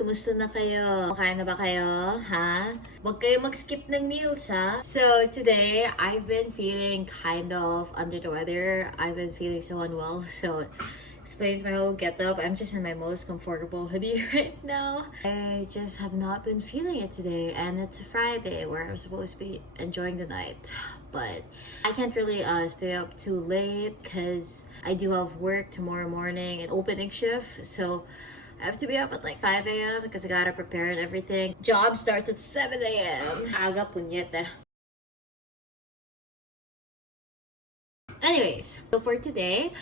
Kumusta na kayo? Makain na ba kayo? Ha? Huwag kayo mag-skip ng meals, ha? So, today, I've been feeling kind of under the weather. I've been feeling so unwell. So, explains my whole get-up. I'm just in my most comfortable hoodie right now. I just have not been feeling it today. And it's a Friday where I'm supposed to be enjoying the night. But I can't really stay up too late because I do have work tomorrow morning and opening shift. So, I have to be up at like 5 a.m. because I gotta prepare and everything. Job starts at 7 a.m. Aga punyeta. Anyways, so for today,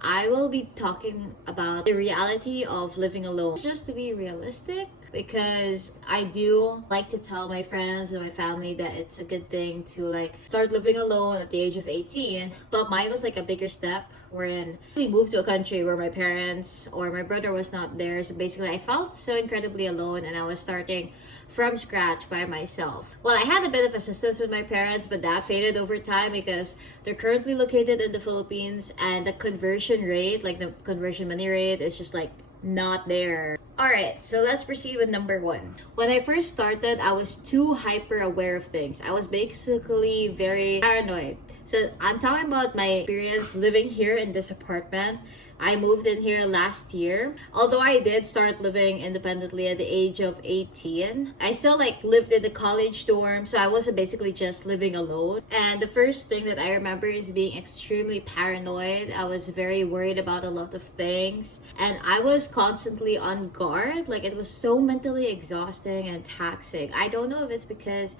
I will be talking about the reality of living alone. Just to be realistic, because I do like to tell my friends and my family that it's a good thing to like start living alone at the age of 18. But mine was like a bigger step wherein we moved to a country where my parents or my brother was not there. So basically I felt so incredibly alone and I was starting from scratch by myself. Well, I had a bit of assistance with my parents, but that faded over time because they're currently located in the Philippines and the conversion rate, like the conversion money rate, is just like not there. Alright, so let's proceed with number one. When I first started, I was too hyper aware of things. I was basically very paranoid. So I'm talking about my experience living here in this apartment. I moved in here last year. Although I did start living independently at the age of 18, I still like lived in the college dorm, so I wasn't basically just living alone. And the first thing that I remember is being extremely paranoid. I was very worried about a lot of things, and I was constantly on guard. Like, it was so mentally exhausting and taxing. I don't know if it's because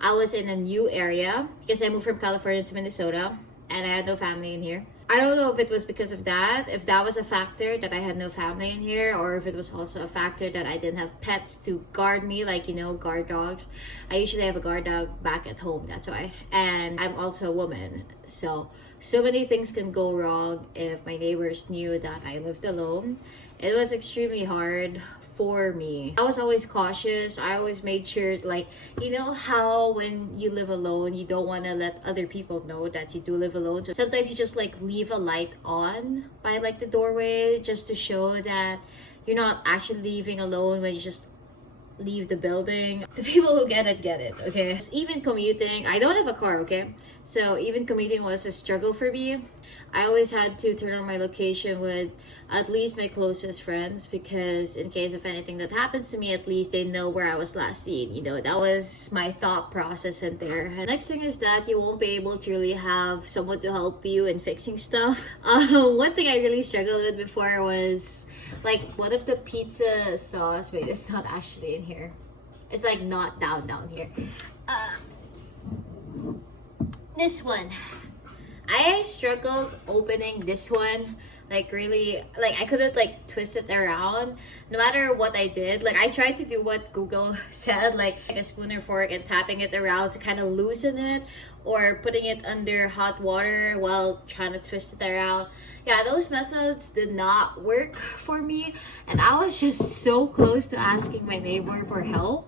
I was in a new area, because I moved from California to Minnesota and I had no family in here. I don't know if it was because of that, if that was a factor that I had no family in here, or if it was also a factor that I didn't have pets to guard me, like, you know, guard dogs. I usually have a guard dog back at home, that's why. And I'm also a woman, so many things can go wrong if my neighbors knew that I lived alone. It was extremely hard for me. I was always cautious. I always made sure, like, you know how when you live alone, you don't want to let other people know that you do live alone. So sometimes you just like leave a light on by like the doorway just to show that you're not actually leaving alone when you just leave the building. The people who get it, okay? Even commuting, I don't have a car, okay? So even commuting was a struggle for me. I always had to turn on my location with at least my closest friends, because in case of anything that happens to me, at least they know where I was last seen. You know, that was my thought process in there. And next thing is that you won't be able to really have someone to help you in fixing stuff. One thing I really struggled with before was like, what if the pizza sauce, wait, it's not actually in here. It's like not down here. This one. I struggled opening this one. Like, really, like, I couldn't like twist it around no matter what I did. Like, I tried to do what Google said, like a spoon or fork and tapping it around to kind of loosen it, or putting it under hot water while trying to twist it around. Yeah, those methods did not work for me, and I was just so close to asking my neighbor for help.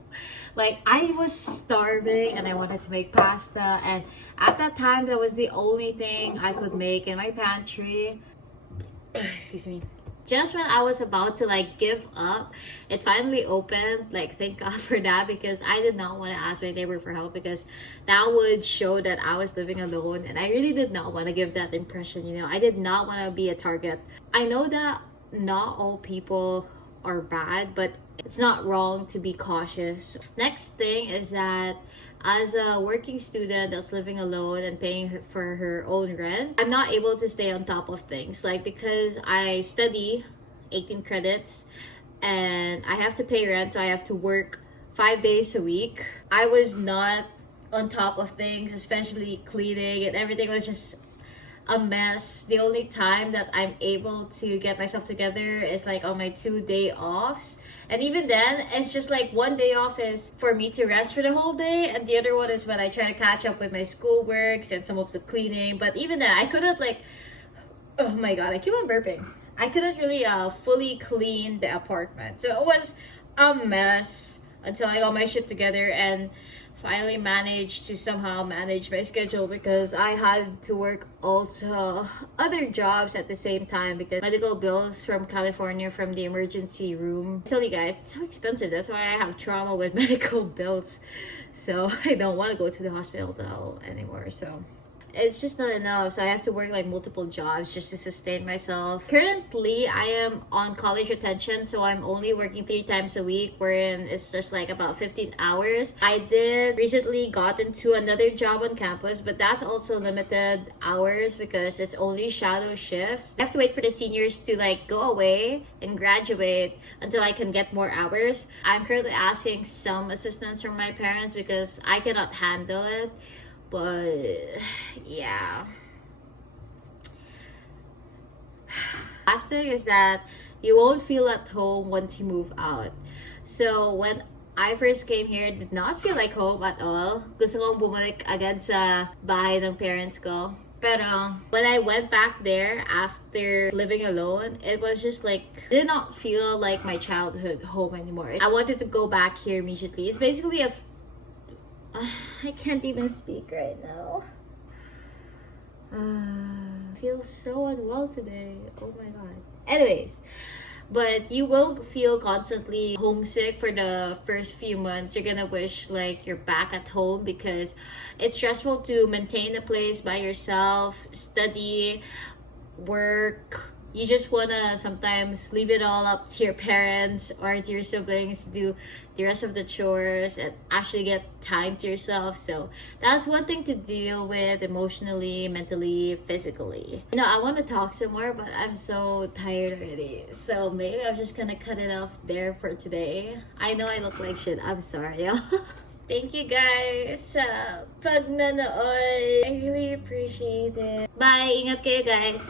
Like, I was starving and I wanted to make pasta, and at that time that was the only thing I could make in my pantry. Excuse me. Just when I was about to like give up, it finally opened. Like, thank God for that, because I did not want to ask my neighbor for help, because that would show that I was living alone, and I really did not want to give that impression. You know, I did not want to be a target. I know that not all people are bad, but it's not wrong to be cautious. Next thing is that as a working student that's living alone and paying for her own rent, I'm not able to stay on top of things. Like, because I study 18 credits and I have to pay rent, so I have to work 5 days a week. I was not on top of things, especially cleaning, and everything was just a mess. The only time that I'm able to get myself together is like on my 2-day offs, and even then it's just like 1 day off is for me to rest for the whole day, and the other one is when I try to catch up with my schoolworks and some of the cleaning. But even then I couldn't like, oh my god, I keep on burping. I couldn't really fully clean the apartment, so it was a mess. until I got my shit together and finally managed to somehow manage my schedule, because I had to work also other jobs at the same time because medical bills from California from the emergency room. I tell you guys, it's so expensive. That's why I have trauma with medical bills. So I don't want to go to the hospital anymore. So it's just not enough, so I have to work like multiple jobs just to sustain myself. Currently, I am on college retention, so I'm only working 3 times a week, wherein it's just like about 15 hours. I did recently got into another job on campus, but that's also limited hours because it's only shadow shifts. I have to wait for the seniors to like go away and graduate until I can get more hours. I'm currently asking some assistance from my parents because I cannot handle it. But yeah. Last thing is that you won't feel at home once you move out. So when I first came here, it did not feel like home at all. Gusto kong bumalik agad sa bahay ng parents ko. Pero when I went back there after living alone, it was just like, did not feel like my childhood home anymore. I wanted to go back here immediately. It's basically I can't even speak right now. I feel so unwell today. Oh my god. Anyways, but you will feel constantly homesick for the first few months. You're gonna wish like you're back at home because it's stressful to maintain a place by yourself, study, work. You just wanna sometimes leave it all up to your parents or to your siblings to do the rest of the chores and actually get time to yourself. So that's one thing to deal with emotionally, mentally, physically. You know, I want to talk some more, but I'm so tired already. So maybe I'm just gonna cut it off there for today. I know I look like shit. I'm sorry, y'all. Thank you guys sa pag nanood. I really appreciate it. Bye! Ingat kayo guys!